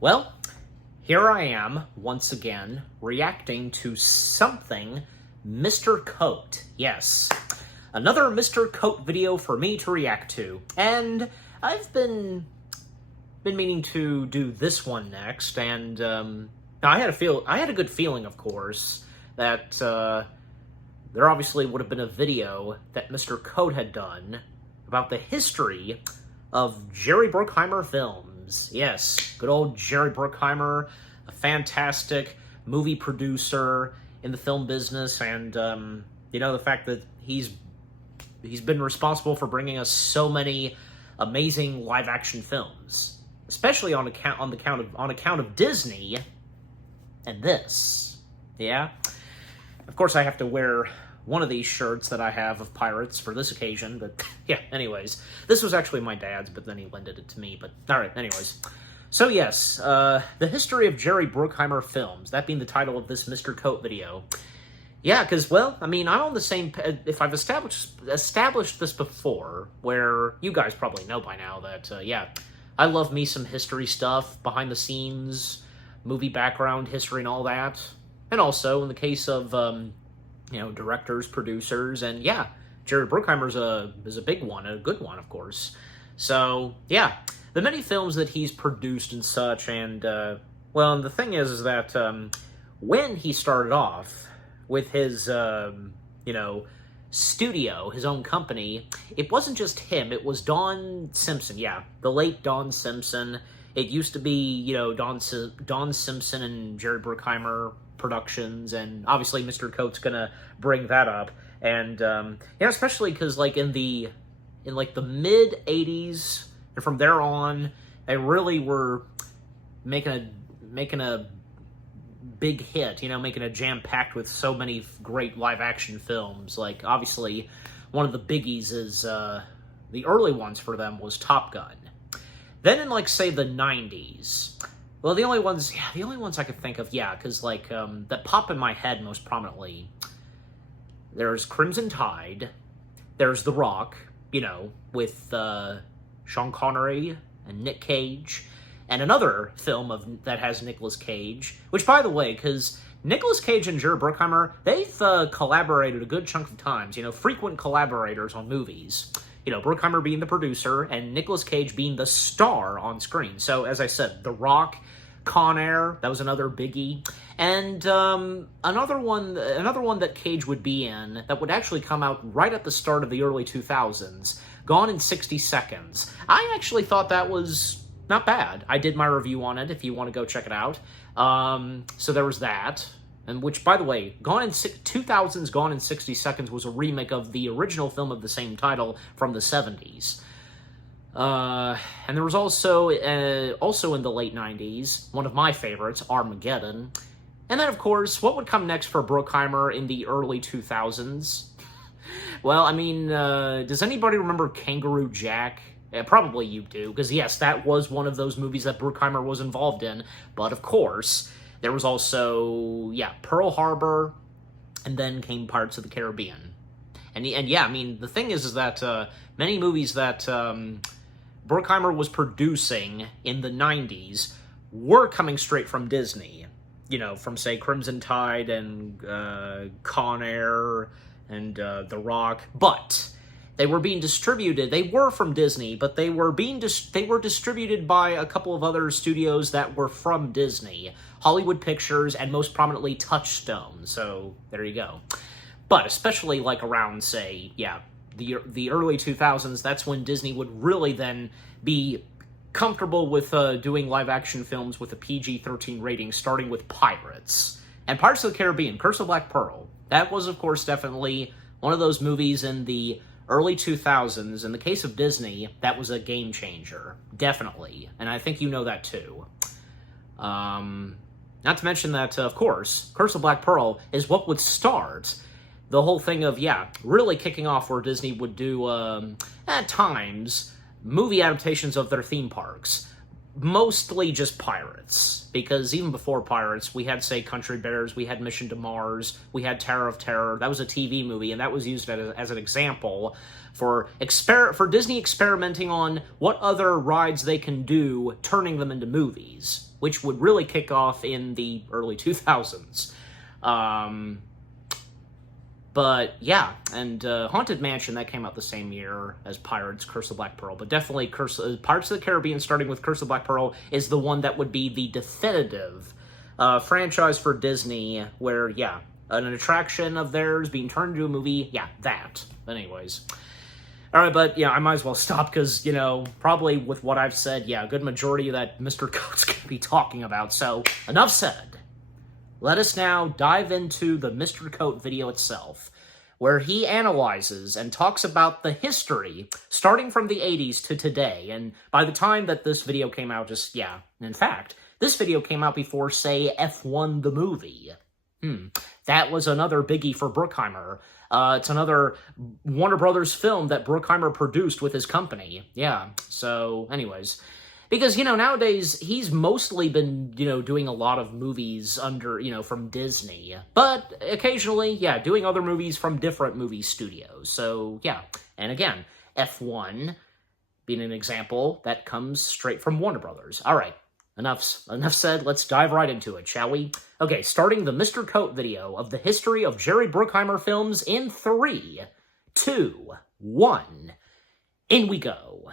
Well, here I am, once again, reacting to something Mr. Coat. Yes, another Mr. Coat video for me to react to. And I've been meaning to do this one next, and I had a good feeling, of course, that there obviously would have been a video that Mr. Coat had done about the history of Jerry Bruckheimer films. Yes, good old Jerry Bruckheimer, a fantastic movie producer in the film business, and the fact that he's been responsible for bringing us so many amazing live-action films, especially on account of Disney and this. Yeah, of course I have to wear one of these shirts that I have of pirates for this occasion, but yeah, anyways. This was actually my dad's, but then he lended it to me, but alright, anyways. So yes, the history of Jerry Bruckheimer films, that being the title of this Mr. Coat video. Yeah, because, well, I mean, I'm on the same, if I've established this before, where you guys probably know by now that, yeah, I love me some history stuff, behind the scenes, movie background, history and all that. And also, in the case of, directors, producers, and yeah, Jerry Bruckheimer is a big one, a good one, of course. So, yeah, the many films that he's produced and such, and, well, and the thing is that, when he started off with his, studio, his own company, it wasn't just him, it was Don Simpson, yeah, the late Don Simpson. It used to be, Don Simpson and Jerry Bruckheimer Productions, and obviously Mr. Coat's gonna bring that up, and especially because in the mid '80s and from there on, they really were making a big hit, making a jam-packed with so many great live-action films. Like, obviously, one of the biggies is the early ones for them was Top Gun. Then in, say, the 90s, well, the only ones I could think of, yeah, because, that pop in my head most prominently, there's Crimson Tide, there's The Rock, with Sean Connery and Nick Cage, and another film that has Nicolas Cage, which, by the way, because Nicolas Cage and Jerry Bruckheimer, they've collaborated a good chunk of times, frequent collaborators on movies. Bruckheimer being the producer, and Nicolas Cage being the star on screen. So, as I said, The Rock, Con Air, that was another biggie. And another one that Cage would be in, that would actually come out right at the start of the early 2000s, Gone in 60 Seconds. I actually thought that was not bad. I did my review on it, if you want to go check it out. So there was that. And which, by the way, 2000's Gone in 60 Seconds was a remake of the original film of the same title from the 70s. And there was also in the late 90s, one of my favorites, Armageddon. And then, of course, what would come next for Bruckheimer in the early 2000s? Well, I mean, does anybody remember Kangaroo Jack? Probably you do, because yes, that was one of those movies that Bruckheimer was involved in. But, of course, there was also, yeah, Pearl Harbor, and then came Pirates of the Caribbean. And yeah, I mean, the thing is that many movies that Bruckheimer was producing in the 90s were coming straight from Disney. From, say, Crimson Tide and Con Air and The Rock. But they were being distributed. They were from Disney, but they were distributed by a couple of other studios that were from Disney. Hollywood Pictures, and most prominently Touchstone. So, there you go. But especially, around, say, yeah, the early 2000s, that's when Disney would really then be comfortable with doing live-action films with a PG-13 rating, starting with Pirates. And Pirates of the Caribbean, Curse of Black Pearl. That was, of course, definitely one of those movies in the early 2000s. In the case of Disney, that was a game changer. Definitely. And I think you know that, too. Not to mention that, of course, Curse of Black Pearl is what would start the whole thing of, yeah, really kicking off where Disney would do, at times, movie adaptations of their theme parks. mostly just pirates, because even before pirates, we had, say, Country Bears, we had Mission to Mars, we had Tower of Terror. That was a TV movie, and that was used as an example for Disney experimenting on what other rides they can do, turning them into movies, which would really kick off in the early 2000s. But yeah, and Haunted Mansion, that came out the same year as Pirates, Curse of the Black Pearl. But definitely Pirates of the Caribbean, starting with Curse of the Black Pearl, is the one that would be the definitive franchise for Disney, where, yeah, an attraction of theirs being turned into a movie, yeah, that. But anyways. Alright, but yeah, I might as well stop, because, you know, probably with what I've said, yeah, a good majority of that Mr. Coates could be talking about. So, enough said. Let us now dive into the Mr. Coat video itself, where he analyzes and talks about the history starting from the 80s to today. And by the time that this video came out, in fact, this video came out before, say, F1 the movie. That was another biggie for Bruckheimer. It's another Warner Brothers film that Bruckheimer produced with his company. Yeah, so anyways. Because, you know, nowadays, he's mostly been, you know, doing a lot of movies under, you know, from Disney. But occasionally, yeah, doing other movies from different movie studios. So, yeah. And again, F1 being an example that comes straight from Warner Brothers. All right. Enough said. Let's dive right into it, shall we? Okay, starting the Mr. Coat video of the history of Jerry Bruckheimer films in 3, 2, 1. In we go.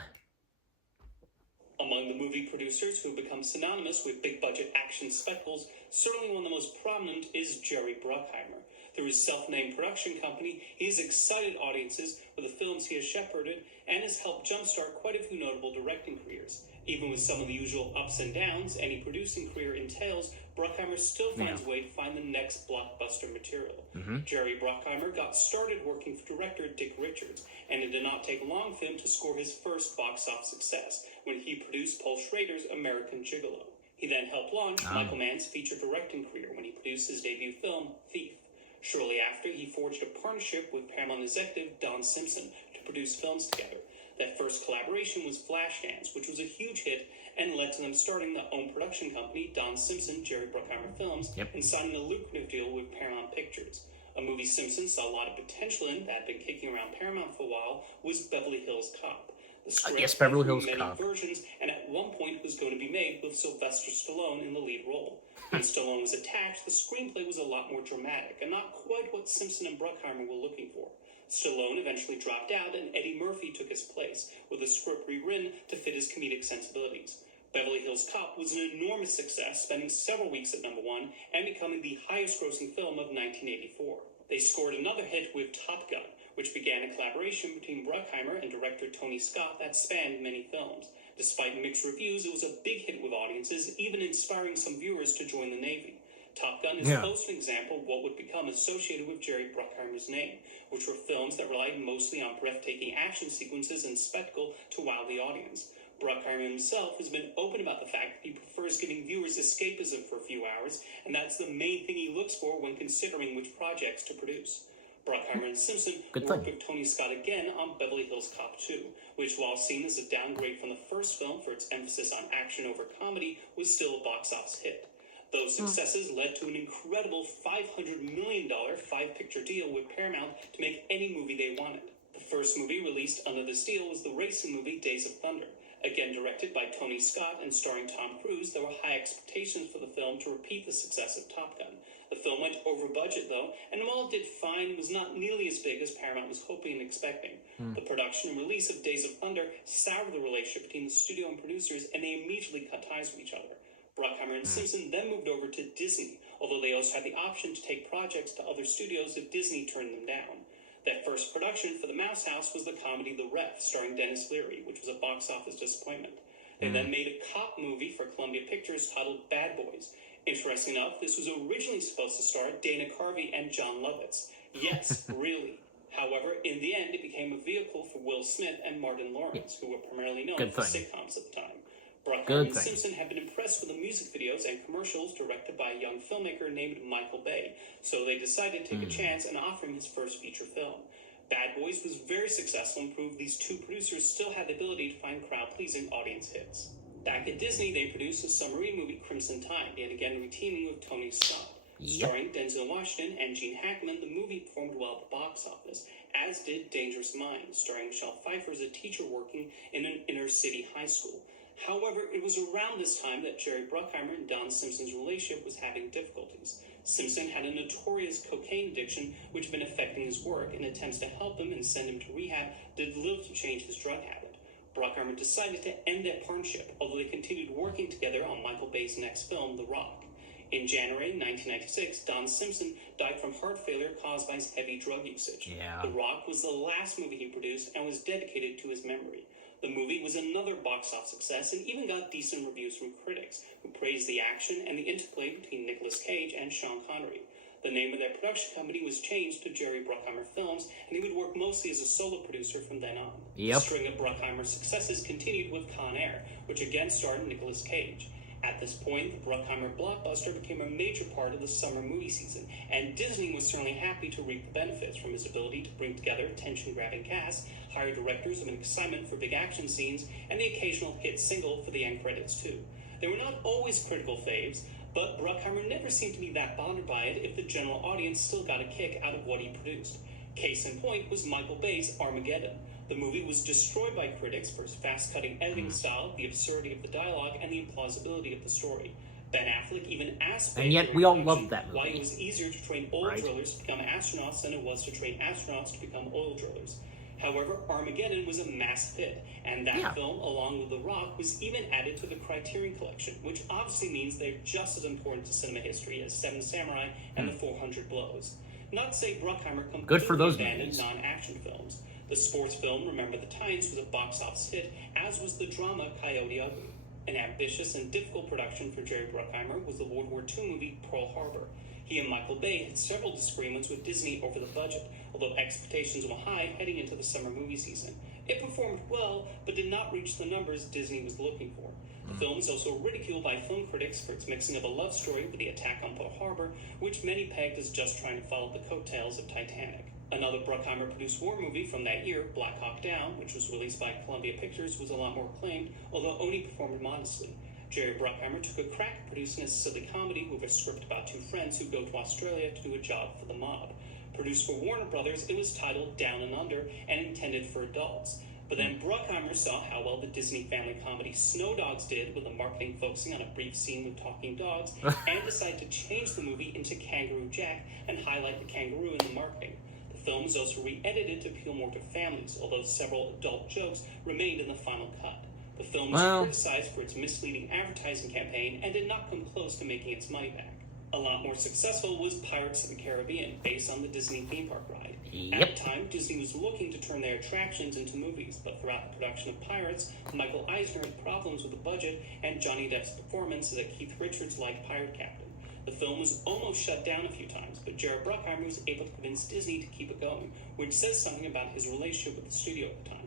Among the movie producers who have become synonymous with big-budget action spectacles, certainly one of the most prominent is Jerry Bruckheimer. Through his self-named production company, he has excited audiences with the films he has shepherded and has helped jumpstart quite a few notable directing careers. Even with some of the usual ups and downs any producing career entails, Bruckheimer still finds a way to find the next blockbuster material. Jerry Bruckheimer got started working for director Dick Richards, and it did not take long for him to score his first box office success when he produced Paul Schrader's American Gigolo. He then helped launch Michael Mann's feature directing career when he produced his debut film, Thief. Shortly after, he forged a partnership with Paramount executive Don Simpson to produce films together. That first collaboration was Flashdance, which was a huge hit and led to them starting their own production company, Don Simpson, Jerry Bruckheimer Films, and signing a lucrative deal with Paramount Pictures. A movie Simpson saw a lot of potential in that had been kicking around Paramount for a while was Beverly Hills Cop. The script Beverly Hills many Cop. versions, and at one point was going to be made with Sylvester Stallone in the lead role. When Stallone was attached, the screenplay was a lot more dramatic and not quite what Simpson and Bruckheimer were looking for. Stallone eventually dropped out, and Eddie Murphy took his place, with the script rewritten to fit his comedic sensibilities. Beverly Hills Cop was an enormous success, spending several weeks at #1 and becoming the highest-grossing film of 1984. They scored another hit with Top Gun, which began a collaboration between Bruckheimer and director Tony Scott that spanned many films. Despite mixed reviews, it was a big hit with audiences, even inspiring some viewers to join the Navy. Top Gun is close to an example of what would become associated with Jerry Bruckheimer's name, which were films that relied mostly on breathtaking action sequences and spectacle to wow the audience. Bruckheimer himself has been open about the fact that he prefers giving viewers escapism for a few hours, and that's the main thing he looks for when considering which projects to produce. Bruckheimer and Simpson worked with Tony Scott again on Beverly Hills Cop 2, which, while seen as a downgrade from the first film for its emphasis on action over comedy, was still a box office hit. Those successes led to an incredible $500 million 5-picture deal with Paramount to make any movie they wanted. The first movie released under this deal was the racing movie Days of Thunder. Again directed by Tony Scott and starring Tom Cruise, there were high expectations for the film to repeat the success of Top Gun. The film went over budget, though, and while it did fine, it was not nearly as big as Paramount was hoping and expecting. The production and release of Days of Thunder soured the relationship between the studio and producers, and they immediately cut ties with each other. Bruckheimer and Simpson then moved over to Disney, although they also had the option to take projects to other studios if Disney turned them down. That first production for the Mouse House was the comedy The Ref, starring Dennis Leary, which was a box office disappointment. They then made a cop movie for Columbia Pictures titled Bad Boys. Interesting enough, this was originally supposed to star Dana Carvey and John Lovitz. Yes, really. However, in the end, it became a vehicle for Will Smith and Martin Lawrence, who were primarily known for sitcoms at the time. Bruckheimer and Simpson have been impressed with the music videos and commercials directed by a young filmmaker named Michael Bay, so they decided to take a chance and offer him his first feature film. Bad Boys was very successful and proved these two producers still had the ability to find crowd-pleasing audience hits. Back at Disney, they produced a submarine movie, Crimson Tide, yet again reteaming with Tony Scott. Yep. Starring Denzel Washington and Gene Hackman, the movie performed well at the box office, as did Dangerous Minds, starring Michelle Pfeiffer as a teacher working in an inner-city high school. However, it was around this time that Jerry Bruckheimer and Don Simpson's relationship was having difficulties. Simpson had a notorious cocaine addiction which had been affecting his work, and attempts to help him and send him to rehab did little to change his drug habit. Bruckheimer decided to end that partnership, although they continued working together on Michael Bay's next film, The Rock. In January 1996, Don Simpson died from heart failure caused by his heavy drug usage. Yeah. The Rock was the last movie he produced and was dedicated to his memory. The movie was another box office success and even got decent reviews from critics, who praised the action and the interplay between Nicolas Cage and Sean Connery. The name of their production company was changed to Jerry Bruckheimer Films, and he would work mostly as a solo producer from then on. Yep. The string of Bruckheimer's successes continued with Con Air, which again starred Nicolas Cage. At this point, the Bruckheimer blockbuster became a major part of the summer movie season, and Disney was certainly happy to reap the benefits from his ability to bring together attention-grabbing casts, hire directors of an excitement for big action scenes, and the occasional hit single for the end credits too. They were not always critical faves, but Bruckheimer never seemed to be that bothered by it if the general audience still got a kick out of what he produced. Case in point was Michael Bay's Armageddon. The movie was destroyed by critics for its fast-cutting editing style, the absurdity of the dialogue, and the implausibility of the story. Ben Affleck even asked And yet we all loved that movie. why it was easier to train oil Right. drillers to become astronauts than it was to train astronauts to become oil drillers. However, Armageddon was a massive hit, and that film, along with The Rock, was even added to the Criterion Collection, which obviously means they're just as important to cinema history as Seven Samurai and The 400 Blows. Not to say Bruckheimer Good for those completely abandoned movies. non-action films. The sports film Remember the Titans was a box office hit, as was the drama Coyote Ugly. An ambitious and difficult production for Jerry Bruckheimer was the World War II movie Pearl Harbor. He and Michael Bay had several disagreements with Disney over the budget, although expectations were high heading into the summer movie season. It performed well, but did not reach the numbers Disney was looking for. The film is also ridiculed by film critics for its mixing of a love story with the attack on Pearl Harbor, which many pegged as just trying to follow the coattails of Titanic. Another Bruckheimer-produced war movie from that year, Black Hawk Down, which was released by Columbia Pictures, was a lot more acclaimed, although only performed modestly. Jerry Bruckheimer took a crack at producing a silly comedy with a script about two friends who go to Australia to do a job for the mob. Produced for Warner Brothers, it was titled Down and Under and intended for adults. But then Bruckheimer saw how well the Disney family comedy Snow Dogs did, with the marketing focusing on a brief scene with talking dogs, and decided to change the movie into Kangaroo Jack and highlight the kangaroo in the marketing. The film was also re-edited to appeal more to families, although several adult jokes remained in the final cut. The film was criticized for its misleading advertising campaign and did not come close to making its money back. A lot more successful was Pirates of the Caribbean, based on the Disney theme park ride. At the time, Disney was looking to turn their attractions into movies, but throughout the production of Pirates, Michael Eisner had problems with the budget, and Johnny Depp's performance as a Keith Richards-like pirate captain. The film was almost shut down a few times, but Jerry Bruckheimer was able to convince Disney to keep it going, which says something about his relationship with the studio at the time.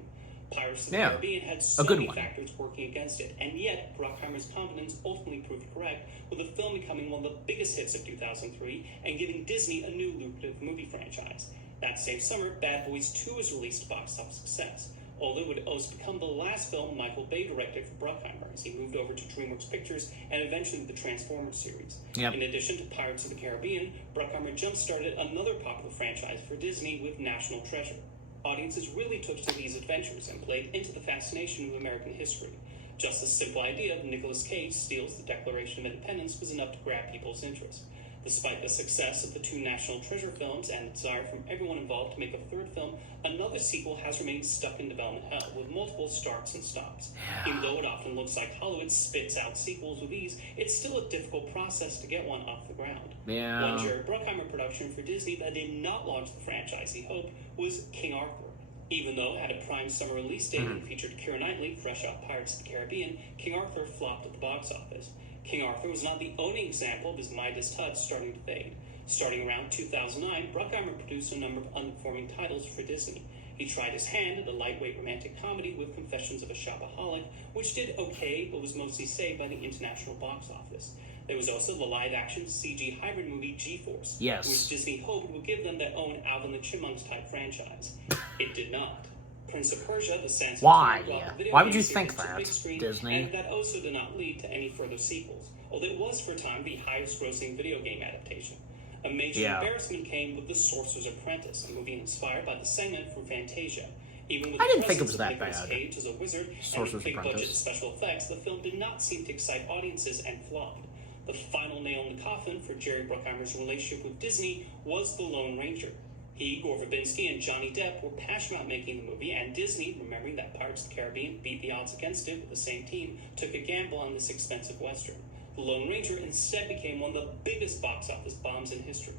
Pirates of the Caribbean had so many factors working against it, and yet Bruckheimer's confidence ultimately proved correct, with the film becoming one of the biggest hits of 2003 and giving Disney a new lucrative movie franchise. That same summer, Bad Boys 2 was released to box office success, although it would also become the last film Michael Bay directed for Bruckheimer, as he moved over to DreamWorks Pictures and eventually the Transformers series. In addition to Pirates of the Caribbean, Bruckheimer jump-started another popular franchise for Disney with National Treasure. Audiences really took to these adventures and played into the fascination of American history. Just the simple idea that Nicolas Cage steals the Declaration of Independence was enough to grab people's interest. Despite the success of the two National Treasure films and the desire from everyone involved to make a third film, another sequel has remained stuck in development hell, with multiple starts and stops. Even though it often looks like Hollywood spits out sequels with ease, it's still a difficult process to get one off the ground. One Jerry Bruckheimer production for Disney that did not launch the franchise he hoped was King Arthur. Even though it had a prime summer release date and featured Keira Knightley, fresh off Pirates of the Caribbean, King Arthur flopped at the box office. King Arthur was not the only example of his Midas touch starting to fade. Starting around 2009, Bruckheimer produced a number of underperforming titles for Disney. He tried his hand at a lightweight romantic comedy with Confessions of a Shopaholic, which did okay, but was mostly saved by the international box office. There was also the live-action CG hybrid movie G-Force, which Disney hoped would give them their own Alvin the Chipmunks type franchise. It did not. Prince of Persia: The Sands of Why? Time brought the video Why would game you think series to that, big screen, Disney? and that also did not lead to any further sequels, although it was for a time the highest-grossing video game adaptation. A major embarrassment came with The Sorcerer's Apprentice, a movie inspired by the segment from Fantasia. Even with I the didn't think it presence was of that Nicolas bad. Cage as a wizard Sorcerer's and big-budget Apprentice. special effects, the film did not seem to excite audiences and flopped. The final nail in the coffin for Jerry Bruckheimer's relationship with Disney was The Lone Ranger. He, Gore Verbinski, and Johnny Depp were passionate about making the movie, and Disney, remembering that Pirates of the Caribbean beat the odds against it with the same team, took a gamble on this expensive western. The Lone Ranger instead became one of the biggest box office bombs in history.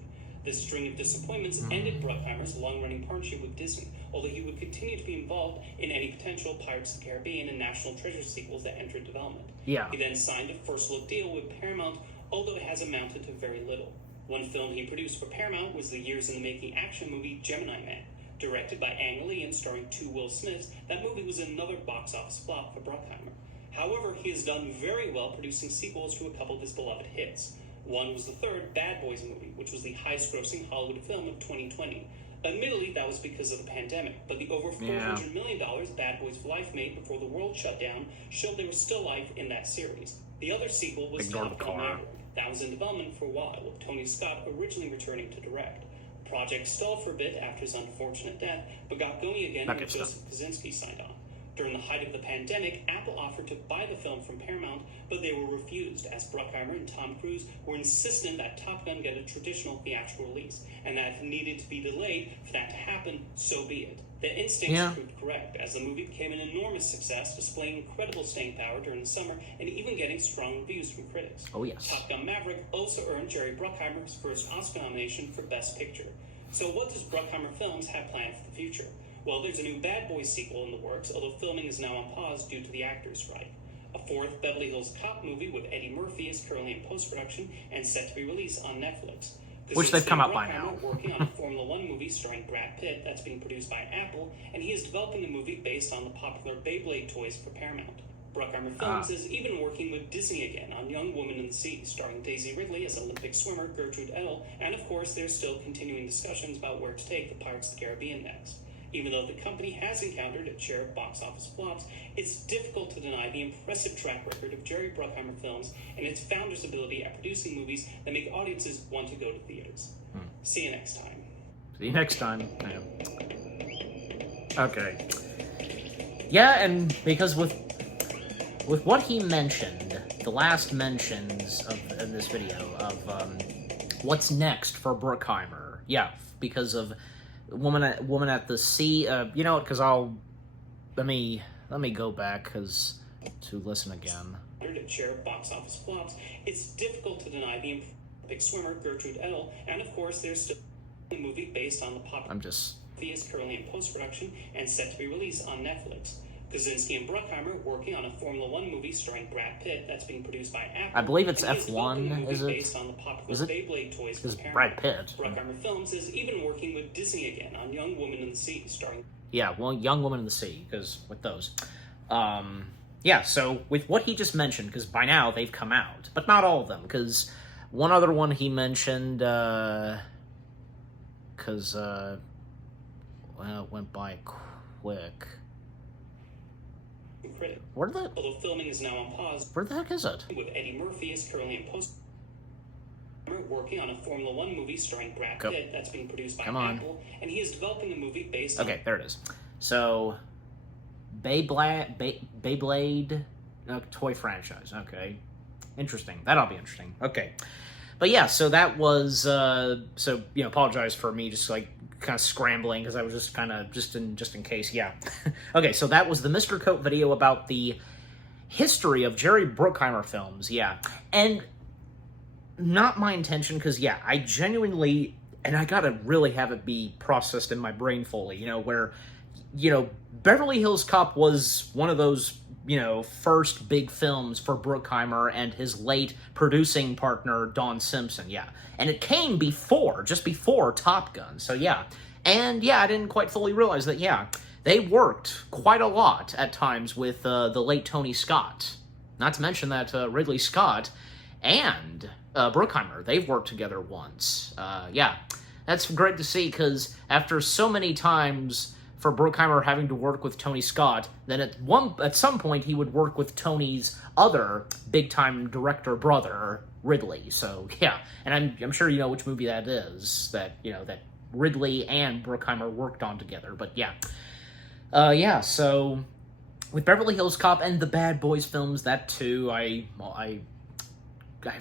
This string of disappointments ended Bruckheimer's long-running partnership with Disney, although he would continue to be involved in any potential Pirates of the Caribbean and National Treasure sequels that entered development. Yeah. He then signed a first-look deal with Paramount, although it has amounted to very little. One film he produced for Paramount was the years-in-the-making action movie Gemini Man. Directed by Ang Lee and starring two Will Smiths, that movie was another box office flop for Bruckheimer. However, he has done very well producing sequels to a couple of his beloved hits. One was the third Bad Boys movie, which was the highest-grossing Hollywood film of 2020. Admittedly, that was because of the pandemic, but the over $400 million Bad Boys for Life made before the world shut down showed there was still life in that series. The other sequel was Top Gun Maverick. That was in development for a while, with Tony Scott originally returning to direct. The project stalled for a bit after his unfortunate death, but got going again when Joseph Kosinski signed on. During the height of the pandemic, Apple offered to buy the film from Paramount, but they were refused, as Bruckheimer and Tom Cruise were insistent that Top Gun get a traditional theatrical release, and that if it needed to be delayed for that to happen, so be it. Their instincts proved correct, as the movie became an enormous success, displaying incredible staying power during the summer, and even getting strong reviews from critics. Oh, yes. Top Gun Maverick also earned Jerry Bruckheimer's first Oscar nomination for Best Picture. So what does Bruckheimer Films have planned for the future? Well, there's a new Bad Boys sequel in the works, although filming is now on pause due to the actors' strike. A fourth Beverly Hills Cop movie with Eddie Murphy is currently in post-production and set to be released on Netflix. Which they've come out by now. Working on a Formula One movie starring Brad Pitt that's being produced by Apple, and he is developing a movie based on the popular Beyblade toys for Paramount. Bruckheimer Films is even working with Disney again on Young Woman in the Sea, starring Daisy Ridley as Olympic swimmer Gertrude Edel, and of course there's still continuing discussions about where to take the Pirates of the Caribbean next. Even though the company has encountered its share of box office flops, it's difficult to deny the impressive track record of Jerry Bruckheimer Films and its founder's ability at producing movies that make audiences want to go to theaters. See you next time. See you next time. Okay. Yeah, and because with what he mentioned, the last mentions in this video of what's next for Bruckheimer, because of Woman at the Sea. You know what? Because let me go back to listen again. To share box office flops, it's difficult to deny the Olympic swimmer Gertrude Edel, and of course there's still a movie based on the popular. He is currently in post-production and set to be released on Netflix. Kosinski and Bruckheimer working on a Formula One movie starring Brad Pitt that's being produced by Apple. I believe it's F1, is it? Based on the popular Beyblade toys for Paramount. Brad Pitt. Bruckheimer Films is even working with Disney again on Young Woman in the Sea, starring. Yeah, well, Young Woman in the Sea, because with those. So with what he just mentioned, because by now they've come out, but not all of them, because one other one he mentioned, it went by quick. Although filming is now on pause. Where the heck is it? With Eddie Murphy is currently in post. Working on a Formula One movie starring Brad Pitt that's being produced by Apple, and he is developing a movie based on. Okay, there it is. So, Beyblade toy franchise. Okay, interesting. That'll be interesting. Okay, but yeah, so that was apologize for me just like kind of scrambling because I was just kind of just in case. Yeah. Okay, so that was the Mr. Coat video about the history of Jerry Bruckheimer films. Yeah, and not my intention because I genuinely, and I gotta really have it be processed in my brain fully. Where Beverly Hills Cop was one of those first big films for Bruckheimer and his late producing partner, Don Simpson, And it came just before Top Gun, so And I didn't quite fully realize that, they worked quite a lot at times with the late Tony Scott. Not to mention that Ridley Scott and Bruckheimer, they've worked together once. That's great to see, because after so many times for Bruckheimer having to work with Tony Scott, then at some point he would work with Tony's other big-time director brother, Ridley. So, yeah, and I'm sure you know which movie that is, that Ridley and Bruckheimer worked on together, but yeah. Yeah, so with Beverly Hills Cop and the Bad Boys films, that too, I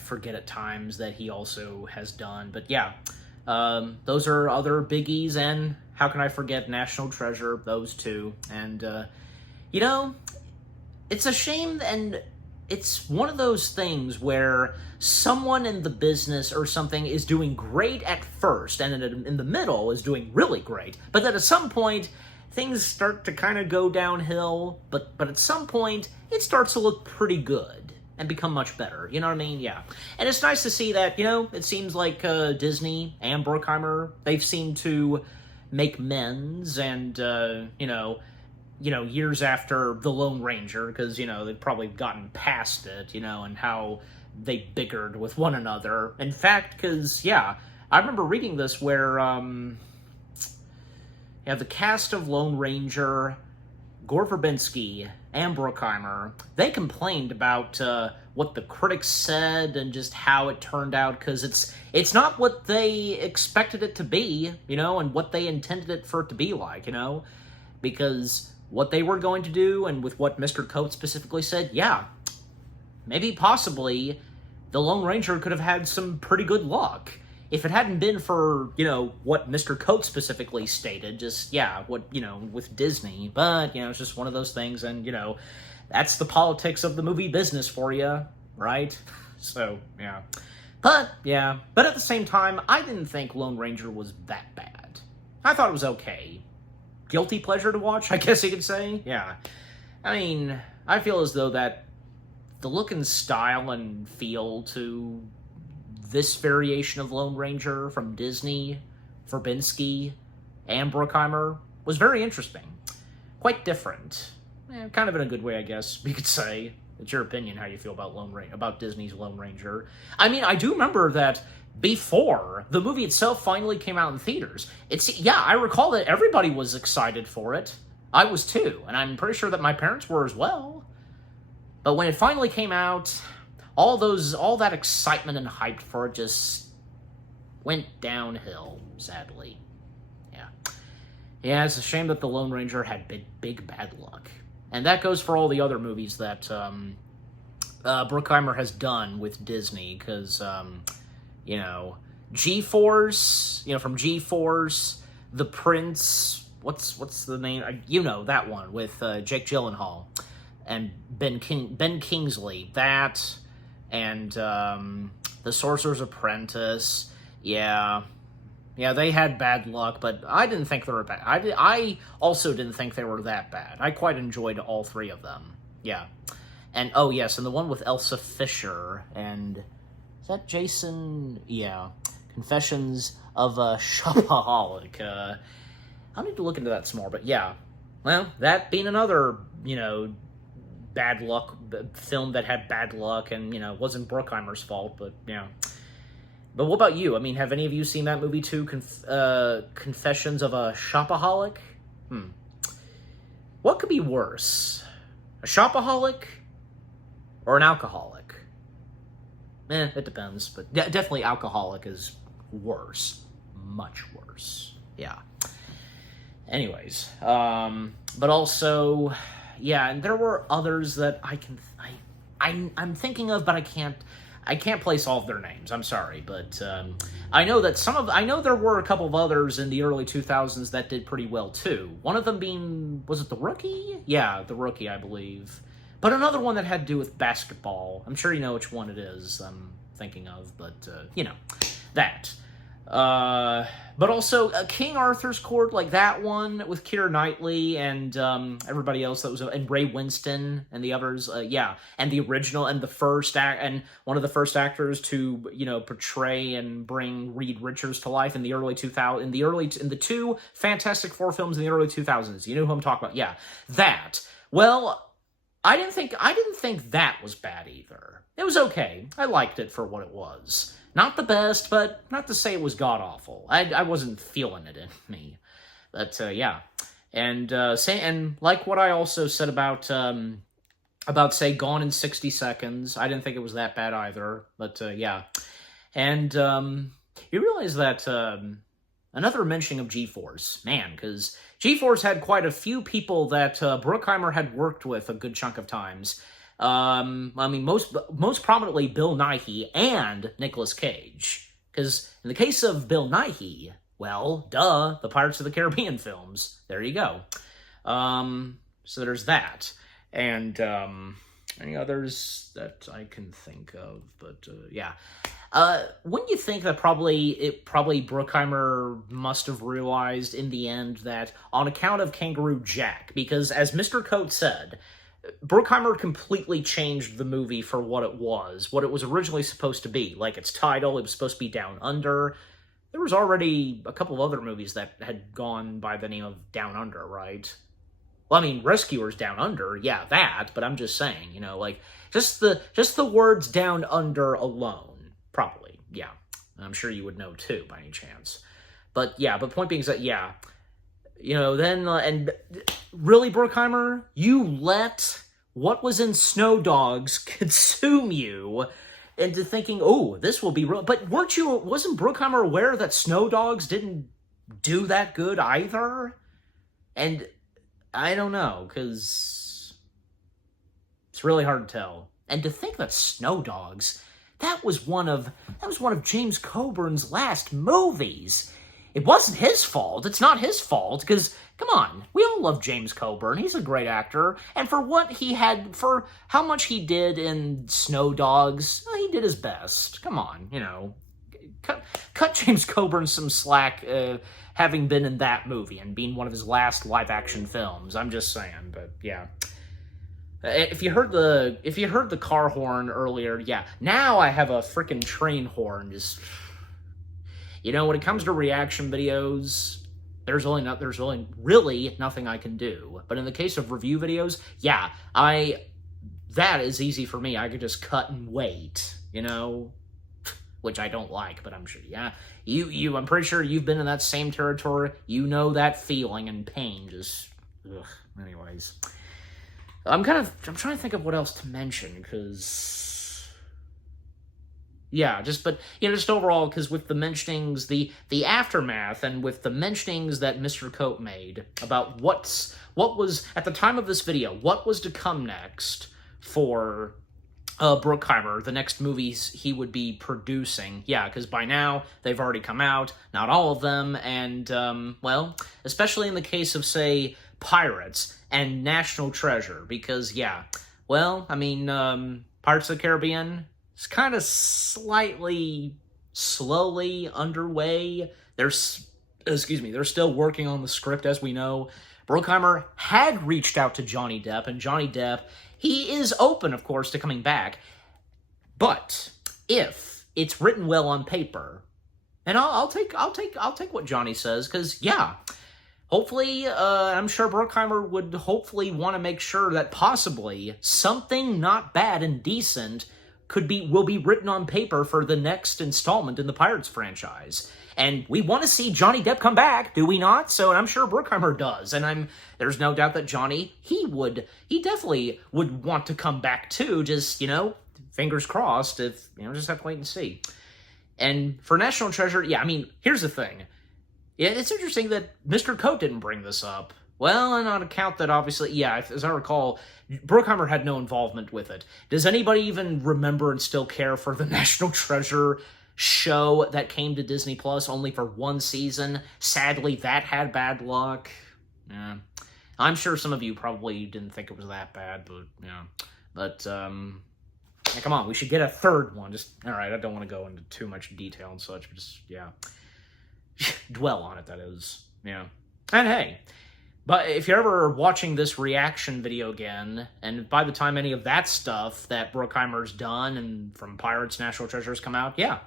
forget at times that he also has done, but yeah. Those are other biggies, and how can I forget National Treasure, those two. And, you know, it's a shame, and it's one of those things where someone in the business or something is doing great at first, and in the middle is doing really great, but then at some point, things start to kind of go downhill, but at some point, it starts to look pretty good and become much better, you know what I mean? Yeah. And it's nice to see that, you know, it seems like Disney and Bruckheimer, they've seemed to make amends, and, you know, years after The Lone Ranger, because, you know, they've probably gotten past it, you know, and how they bickered with one another. In fact, because, yeah, I remember reading this where, yeah, the cast of Lone Ranger, Gore Verbinski, and Bruckheimer, they complained about what the critics said and just how it turned out, because it's not what they expected it to be, you know, and what they intended it for it to be like, you know, because what they were going to do, and with what Mr. Coates specifically said, yeah, maybe possibly the Lone Ranger could have had some pretty good luck. If it hadn't been for, you know, what Mr. Coates specifically stated, just, yeah, what, you know, with Disney, but, you know, it's just one of those things, and, you know, that's the politics of the movie business for you, right? So, yeah. But, yeah, but at the same time, I didn't think Lone Ranger was that bad. I thought it was okay. Guilty pleasure to watch, I guess you could say, yeah. I mean, I feel as though that the look and style and feel to this variation of Lone Ranger from Disney, Verbinski, and Bruckheimer was very interesting. Quite different. Kind of in a good way, I guess, you could say. It's your opinion how you feel about about Disney's Lone Ranger. I mean, I do remember that before the movie itself finally came out in theaters, yeah, I recall that everybody was excited for it. I was too, and I'm pretty sure that my parents were as well. But when it finally came out, all that excitement and hype for it just went downhill, sadly. Yeah. Yeah, it's a shame that The Lone Ranger had big bad luck. And that goes for all the other movies that Bruckheimer has done with Disney, because, you know, G-Force, you know, from G-Force, The Prince, what's the name? You know, that one with Jake Gyllenhaal and Ben Kingsley, that, and The Sorcerer's Apprentice, yeah, they had bad luck, but I didn't think they were bad. I also didn't think they were that bad. I quite enjoyed all three of them, yeah. And, oh yes, and the one with Elsa Fisher, and, is that Jason? Yeah, Confessions of a Shopaholic. I'll need to look into that some more, but yeah. Well, that being another, you know, bad luck film that had bad luck, and, you know, wasn't Bruckheimer's fault, but, yeah. But what about you? I mean, have any of you seen that movie too, Confessions of a Shopaholic? What could be worse? A shopaholic or an alcoholic? It depends, but definitely alcoholic is worse. Much worse. Yeah. Anyways, but also, yeah, and there were others that I'm thinking of, but I can't place all of their names. I'm sorry, but I know that I know there were a couple of others in the early 2000s that did pretty well too. One of them being, was it The Rookie? Yeah, The Rookie, I believe. But another one that had to do with basketball. I'm sure you know which one it is I'm thinking of, but you know, that. But also King Arthur's Court, like that one with Keira Knightley and everybody else that was, and Ray Winston and the others, yeah, and the original and and one of the first actors to, you know, portray and bring Reed Richards to life in the early 2000s, in the two Fantastic Four films in the early 2000s. You know who I'm talking about? Yeah, that. Well, I didn't think that was bad either. It was okay. I liked it for what it was. Not the best, but not to say it was god-awful. I wasn't feeling it in me. But, yeah. And like what I also said about say Gone in 60 Seconds, I didn't think it was that bad either. But yeah, and you realize that another mentioning of G-Force, man, because G-Force had quite a few people that Bruckheimer had worked with a good chunk of times. I mean, most prominently Bill Nighy and Nicolas Cage. Because in the case of Bill Nighy, well, duh, the Pirates of the Caribbean films. There you go. So there's that. And any others that I can think of, but yeah. Wouldn't you think that probably Bruckheimer must have realized in the end that on account of Kangaroo Jack, because as Mr. Coates said, Bruckheimer completely changed the movie for what it was originally supposed to be. Like its title, it was supposed to be Down Under. There was already a couple of other movies that had gone by the name of Down Under, right? Well, I mean, Rescuers Down Under, yeah, that, but I'm just saying, you know, like, just the words Down Under alone, probably, yeah. I'm sure you would know, too, by any chance. But, yeah, but point being is that, yeah, you know, then, and really, Bruckheimer, you let what was in Snow Dogs consume you into thinking, oh, this will be real. But wasn't Bruckheimer aware that Snow Dogs didn't do that good either? And I don't know, because it's really hard to tell. And to think that Snow Dogs, that was one of James Coburn's last movies. It wasn't his fault. It's not his fault, because, come on, we all love James Coburn. He's a great actor. And for how much he did in Snow Dogs, well, he did his best. Come on, you know. Cut James Coburn some slack, having been in that movie and being one of his last live-action films. I'm just saying, but yeah. If you heard the car horn earlier, yeah. Now I have a freaking train horn. Just, you know, when it comes to reaction videos, there's really really nothing I can do. But in the case of review videos, yeah, that is easy for me. I could just cut and wait, you know. Which I don't like, but I'm sure, yeah. I'm pretty sure you've been in that same territory. You know that feeling and pain. Just, ugh. Anyways, I'm trying to think of what else to mention, because, yeah, but overall, because with the mentionings, the aftermath, and with the mentionings that Mr. Coate made about what was at the time of this video, what was to come next for Bruckheimer, the next movies he would be producing. Yeah, because by now, they've already come out, not all of them, and, well, especially in the case of, say, Pirates and National Treasure, because, yeah, well, I mean, Pirates of the Caribbean is kind of slowly underway. They're still working on the script, as we know. Bruckheimer had reached out to Johnny Depp, and Johnny Depp, he is open, of course, to coming back, but if it's written well on paper, and I'll take what Johnny says, because yeah, hopefully, I'm sure Bruckheimer would hopefully want to make sure that possibly something not bad and decent will be written on paper for the next installment in the Pirates franchise. And we want to see Johnny Depp come back, do we not? So I'm sure Bruckheimer does, and there's no doubt that Johnny, he definitely would want to come back too, just, you know, fingers crossed, if, you know, just have to wait and see. And for National Treasure, yeah, I mean, here's the thing. Yeah, it's interesting that Mr. Coate didn't bring this up. Well, and on account that obviously, yeah, as I recall, Bruckheimer had no involvement with it. Does anybody even remember and still care for the National Treasure show that came to Disney Plus only for one season? Sadly, that had bad luck. Yeah. I'm sure some of you probably didn't think it was that bad, but yeah. But yeah, come on, we should get a third one. Just, all right, I don't want to go into too much detail and such, but just, yeah. Dwell on it, that is. Yeah. And hey, but if you're ever watching this reaction video again, and by the time any of that stuff that Bruckheimer's done and from Pirates, National Treasures come out, yeah.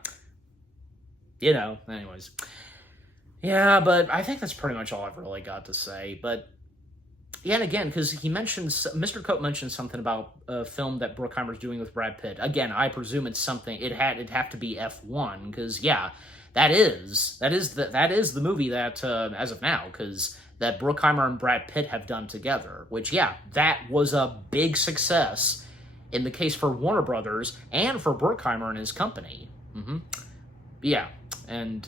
You know, anyways. Yeah, but I think that's pretty much all I've really got to say. But, yeah, and again, because Mr. Coate mentioned something about a film that Bruckheimer's doing with Brad Pitt. Again, I presume it's something, it'd have to be F1, because, yeah, that is the movie that, as of now, because that Bruckheimer and Brad Pitt have done together, which, yeah, that was a big success in the case for Warner Brothers and for Bruckheimer and his company. Yeah, and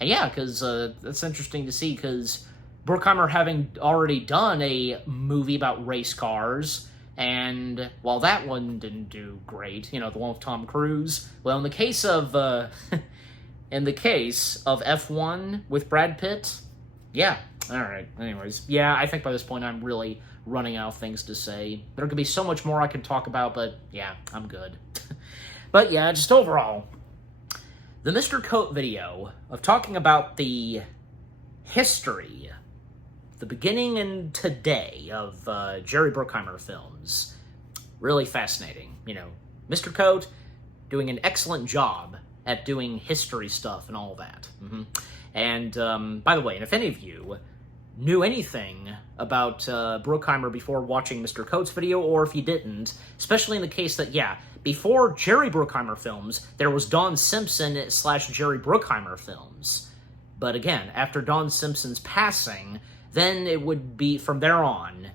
yeah, because that's interesting to see, because Bruckheimer having already done a movie about race cars, and while that one didn't do great, you know, the one with Tom Cruise, well, in the case of F1 with Brad Pitt, yeah, alright, anyways, yeah, I think by this point I'm really running out of things to say. There could be so much more I can talk about, but yeah, I'm good. But yeah, just overall, the Mr. Coat video of talking about the history, the beginning and today of Jerry Bruckheimer films, really fascinating. You know, Mr. Coat doing an excellent job at doing history stuff and all that. And by the way, and if any of you knew anything about Bruckheimer before watching Mr. Coat's video, or if you didn't, especially in the case that, yeah, before Jerry Bruckheimer films, there was Don Simpson / Jerry Bruckheimer films. But again, after Don Simpson's passing, then it would be, from there on,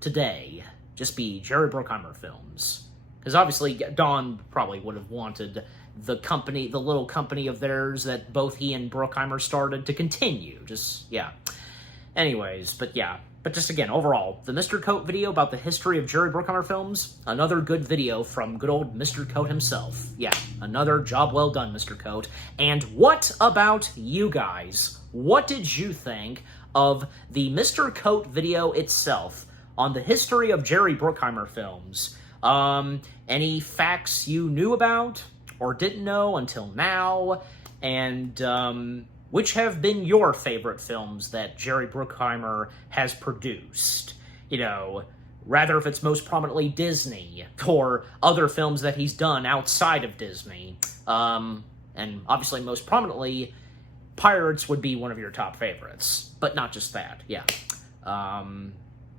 today, just be Jerry Bruckheimer films. Because obviously, Don probably would have wanted the company, the little company of theirs that both he and Bruckheimer started, to continue. Just, yeah. Anyways, but yeah. But just again, overall, the Mr. Coat video about the history of Jerry Bruckheimer films, another good video from good old Mr. Coat himself. Yeah, another job well done, Mr. Coat. And what about you guys? What did you think of the Mr. Coat video itself on the history of Jerry Bruckheimer films? Any facts you knew about or didn't know until now? And, which have been your favorite films that Jerry Bruckheimer has produced? You know, rather if it's most prominently Disney, or other films that he's done outside of Disney. And obviously most prominently, Pirates would be one of your top favorites. But not just that, yeah.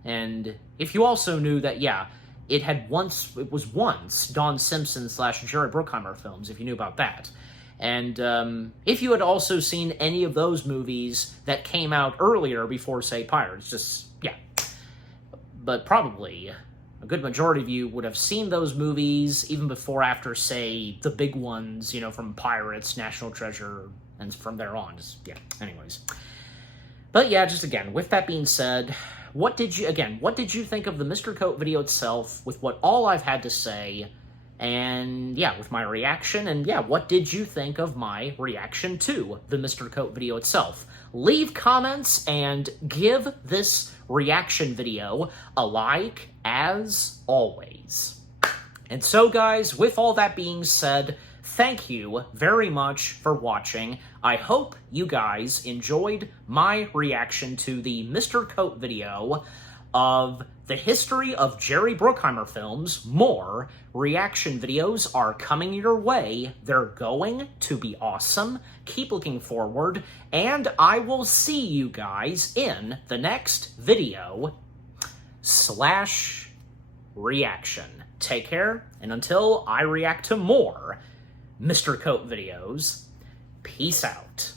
And if you also knew that, yeah, it was once Don Simpson / Jerry Bruckheimer films, if you knew about that. And if you had also seen any of those movies that came out earlier before, say, Pirates, just, yeah. But probably a good majority of you would have seen those movies even before, after, say, the big ones, you know, from Pirates, National Treasure, and from there on. Just, yeah, anyways. But yeah, just again, with that being said, what did you think of the Mr. Coat video itself, with what all I've had to say? And yeah, with my reaction, and yeah, what did you think of my reaction to the Mr. Coat video itself? Leave comments and give this reaction video a like, as always. And so guys, with all that being said, thank you very much for watching. I hope you guys enjoyed my reaction to the Mr. Coat video of the history of Jerry Bruckheimer films. More reaction videos are coming your way. They're going to be awesome. Keep looking forward, and I will see you guys in the next video / reaction. Take care, and until I react to more Mr. Coat videos, peace out.